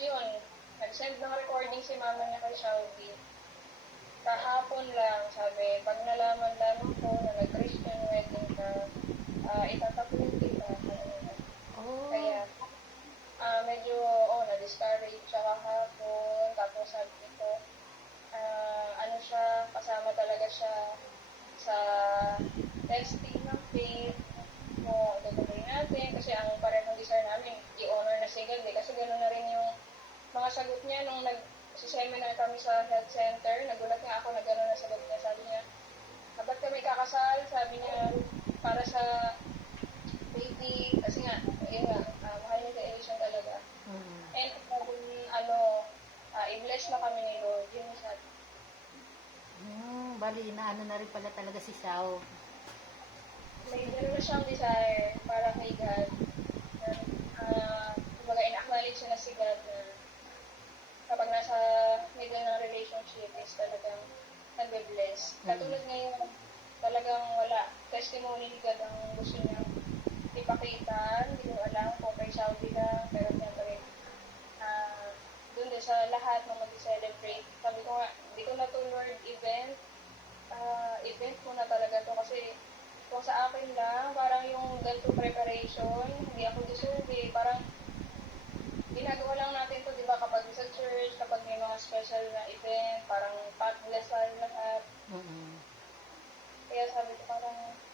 yun, nag-send ng recording si mama niya kay Shaubi. Kahapon lang, sabi, pag nalaman-laman ko na nag-Christian wedding ka, itatapunin kita. Oh. Kaya, medyo, na-discourage siya kahapon. Tapos sabi ko, ano siya, kasama talaga siya sa testing ng faith mo, gagawin natin. Kasi ang parehong desire namin, i-honor na si God. Kasi gano'n na rin yung mga sagot niya nung seminar kami sa health center. Nagulat nga ako na gano'n na sagot niya. Sabi niya, ba't kami kakasal? Sabi niya, para sa baby, kasi nga, yun nga, mahal niya sa Asian talaga. And i-bless na kami ni Lord. Yun yung sabi. Bali, inaano na rin pala talaga si Xiao. May gano'n na siyang desire para kay God. Kumbaga, in-acknowledge na si God na kapag nasa middle ng relationship is talagang nagbe-bless. Katulad ngayon, talagang wala. Testimony ni God ang gusto niyang ipakita. Hindi ko alam kung kay Saudi lang, pero siyempre, doon din sa lahat ng mag-celebrate. Sabi ko nga, hindi ko na to Lord event ko na talaga to kasi kung sa akin lang, parang yung ganito preparation, hindi ako deserve eh. Parang ginagawa lang natin to, di ba, kapag sa church, kapag may mga special na event, parang blessal lahat. Kaya sabi ko,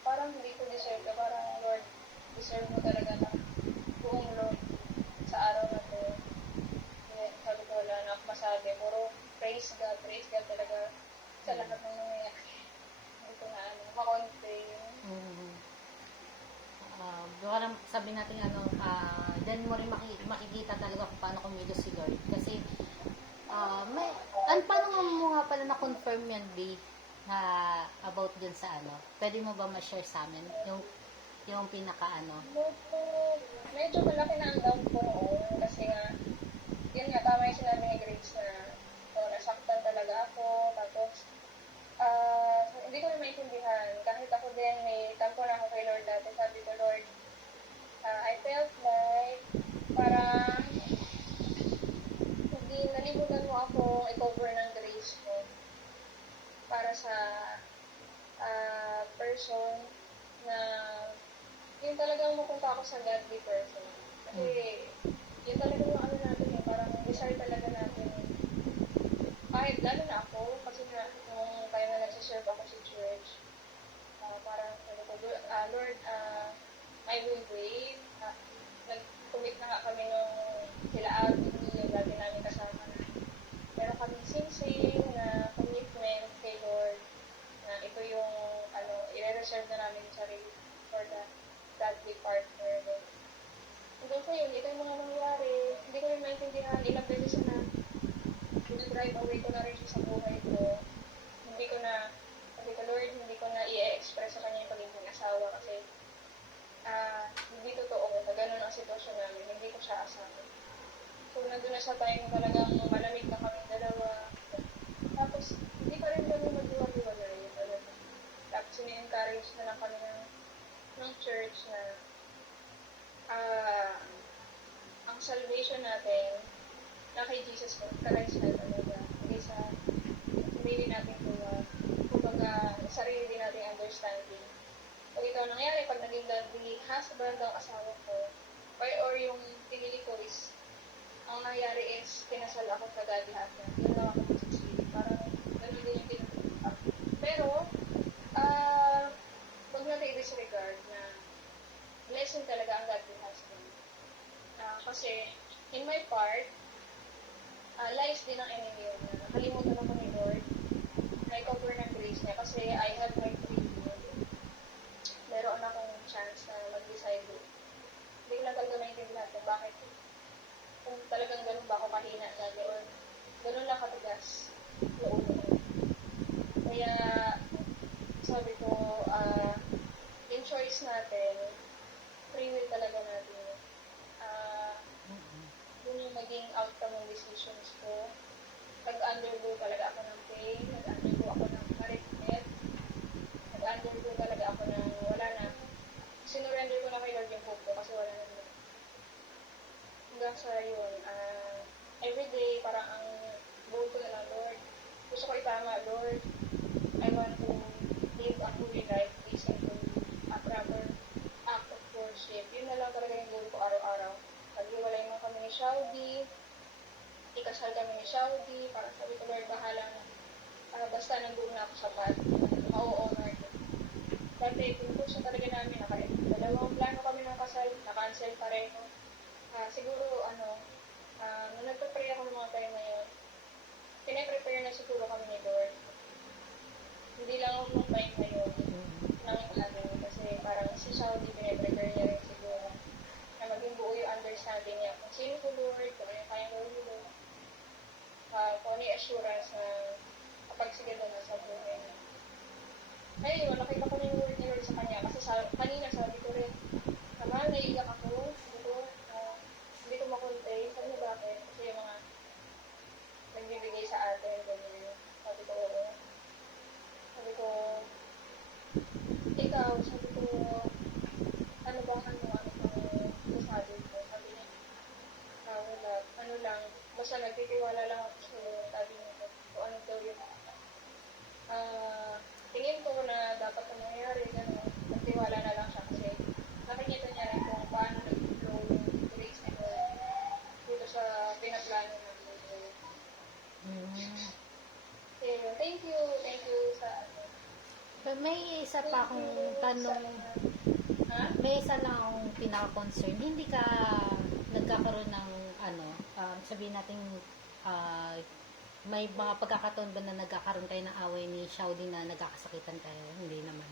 parang hindi ko deserve ka. Parang, Lord, deserve mo talaga ng buong Lord sa araw na to. Kaya sabi ko, wala na ako masabi. Puro praise God talaga sa lahat ng nangyayari. Hindi ko na makontain. Sabi natin then mo rin makikita talaga kung paano kumilos si Lord. Kasi, paano mo nga pala na-confirm yan, B, na about dun sa Pwede mo ba ma-share sa amin? Yung pinaka-. Medyo malaki na ang doubt ko noon. Kasi nga, yun nga, tama yung sinabi ni Grace na nasaktan talaga ako. Tapos, hindi ko na maintindihan. Kahit ako din, may tampo na ako kay Lord dati. Sabi ko, Lord, I felt like parang hindi nalimutan mo ako i-cover ng grace mo para sa person na yun talagang mapunta ako sa godly person. Kasi yun talaga yung natin parang desire talaga natin. Kahit lalo na ako, kasi nung time na nagsiserve ako sa church, parang Lord, I will wait. Nag-commit na nga kami nung sila Abby, yung lagi namin kasama na. Meron kami sing-sing na commitment kay Lord na ito yung i-reserve na namin yung sarili for the godly partner. Hanggang sa yun, ito yung mga nangyari. Hindi ko rin maintindihan. Ilang beses na drive away ko na rin siya sa buhay ko. Sabi ko, Lord, hindi ko na i-express sa kanya yung pagiging asawa kasi hindi totoo na gano'n ang sitwasyon namin. Hindi ko siya asawa. So, nandun na sa time na talagang malamig na kami dalawa. Tapos, hindi pa rin kami maghiwalay. Tapos, ini-encourage na lang kami ng church na ang salvation natin na kay Jesus Christ na talaga. Hindi sa sarili natin kumbaga, sarili din natin understanding. Pag ito nangyari, pag naging godly husband ang asawa ko, or yung pinili ko is, ang nangyari is, pinasal ako sa godly husband. Yun lang ako magsisili. Parang, gano'n din yung pinag-up. Pero, huwag natin i-disregard na blessing talaga ang godly husband. Kasi, in my part, lies din ang enemy yun. Nakalimutan ako ni Lord na i-cover ng grace niya kasi I have my free will. Meron akong chance na mag-decide. Hindi ko lang talaga maintindihan kung bakit. Kung talagang ganun ba ako kahina dati or ganun lang katigas loob ko. Kaya sabi ko, yung choice natin, free will talaga natin. Yun yung naging outcome ng decisions ko. Nag-undergo talaga ako ng pain, nag-undergo ako ng regret, nag-undergo talaga ako ng wala na. Sinurrender ko na kay Lord yung hope ko kasi wala na. Hanggang sa yun, everyday, parang ang goal ko na lang, Lord. Gusto ko itama, Lord. I want to live a holy life, pleasing to you, a proper act of worship. Yun na lang talaga yung goal ko araw-araw. Pag-iwalay mo kami ni Shelby, ikasal kami ni Shelby, parang sabi ko, Lord, bahala na. Basta nandun na ako sa path, ma-honor ko. Dati, pinupuso talaga namin, dalawang plano kami ng kasal, na-cancel pareho. Siguro, nung nagpa-pray ako ng mga time na yun, pinaprepare na siguro kami ni Lord. Hindi lang ako nung time na yun, nang amin, kasi parang si Saudi, pinaprepare niya rin siguro na maging buo yung understanding niya kung sino ko Lord, kung ano yung kaya ko Lord, kung ano yung assurance na kapag sige doon na sa buhay niya. Ayun, nakita ko na yung word ni Lord sa kanya, kasi kanina sabi ko rin, naman, naiiyak ako, hindi ko makontain, sabi niya bakit? Kasi yung mga nagbibigay sa atin, ganyan. Sabi ko, ikaw, sabi ko, ano ba ano pang sasabi ko? Sabi niya, wala, ano lang, basta nagtitiwala lang ako sa iyo, sabi niya, kung ano daw yun. Tingin ko na dapat na nangyari, gano'n, nagtiwala na lang siya kasi nakikita niya rin kung paano nag-flow yung grace ni Lord dito sa pinaplano namin. Thank you sa May isa pa akong tanong. May isa lang akong pinaka-concern. Hindi ka nagkakaroon ng sabihin natin may mga pagkakataon ba na nagkakaroon kayo ng away ni Shaudi na nagkakasakitan kayo? Hindi naman.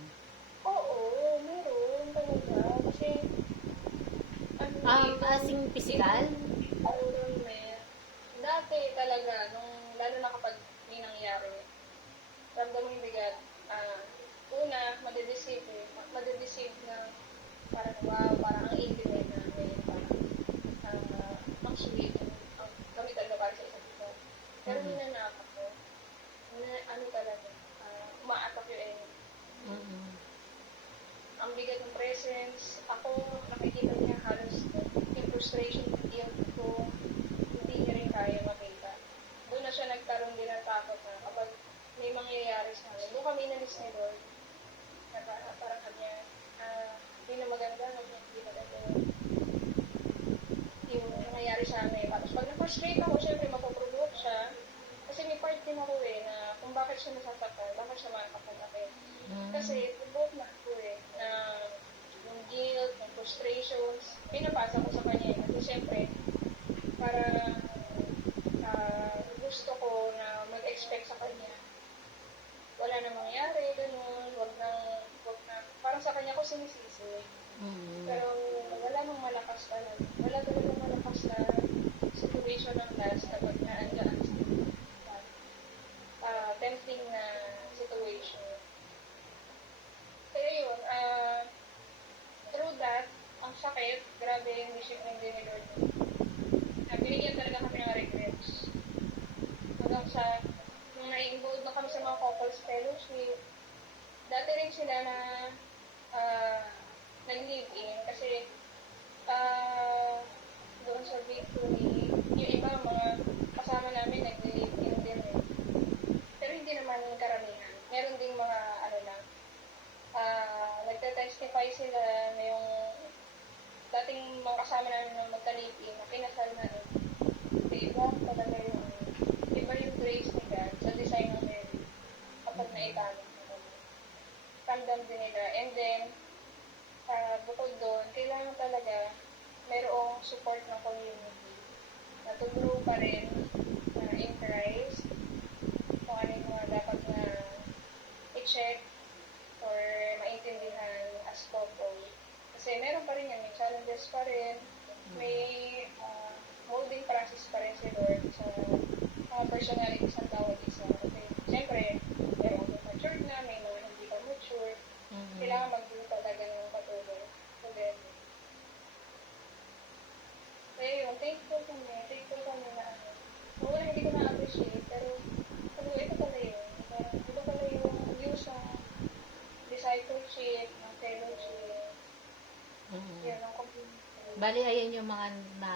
Oo, meron talaga. Kasi, asing physical? Dati talaga, lalo na kapag may nangyari, ramdam mo yung bigat. Una, madedeceive na parang wow, parang ang intimate namin, parang ang sweet, ang kami talaga para sa isa't isa. Pero hinanap ako, talaga, umaatak yung energy. Ang bigat ng presence, ako, nakikita niya halos yung frustration, yung guilt ko, hindi niya rin kaya makita. Doon na siya nagkaroon din ng takot na kapag may mangyayari sa amin. Doon kami nalis ni Lord. Parang kanya, hindi na maganda, hindi maganda yung nangyayari sa amin. Tapos pag na-frustrate ako, syempre mapoprovoke siya. Kasi may part din ako na kung bakit siya nasasaktan, bakit siya makakapanakit. Kasi provoke na ako na yung guilt, yung frustrations, pinapasa ko sa kanya. Kasi syempre, para gusto ko na mag-expect sa kanya. Wala na mangyari, ganun, wag na, parang sa kanya ko sinisisi. Pero wala nang malakas talaga. Wala talaga malakas na situation ng last kapag naandyan tempting na situation. Kaya yun, through that, ang sakit, grabe yung discipline din ni Lord. Binigyan talaga kami ng regrets. Hanggang sa, nung na-involved na kami sa mga couples fellowship, dati rin sila na nag-live-in kasi doon sa Victory, yung iba mga kasama namin nag-live-in din Pero hindi naman karamihan. Meron ding mga nagte-testify sila na yung dating mga kasama namin na magka-live-in na kinasal na iba talaga iba yung grace ni God sa design ng marriage kapag naitalo. Ramdam din nila. And then, bukod doon, kailangan talaga mayroong support ng community na to grow pa rin in Christ kung ano yung mga dapat na i-check or maintindihan as couple. Kasi meron pa rin yan, may challenges pa rin, may molding process pa rin si Lord sa mga personalities ng bawat isa. Okay. Siyempre, meron matured na, may mga hindi pa mature. Kailangan mag-grow talaga ng patuloy. So then, kaya yun, thankful kami na wala, hindi ko na-appreciate, pero ito pala yun. Ito pala yung use ng discipleship, ng fellowship, yun, ng community. Bali, ayun yung mga na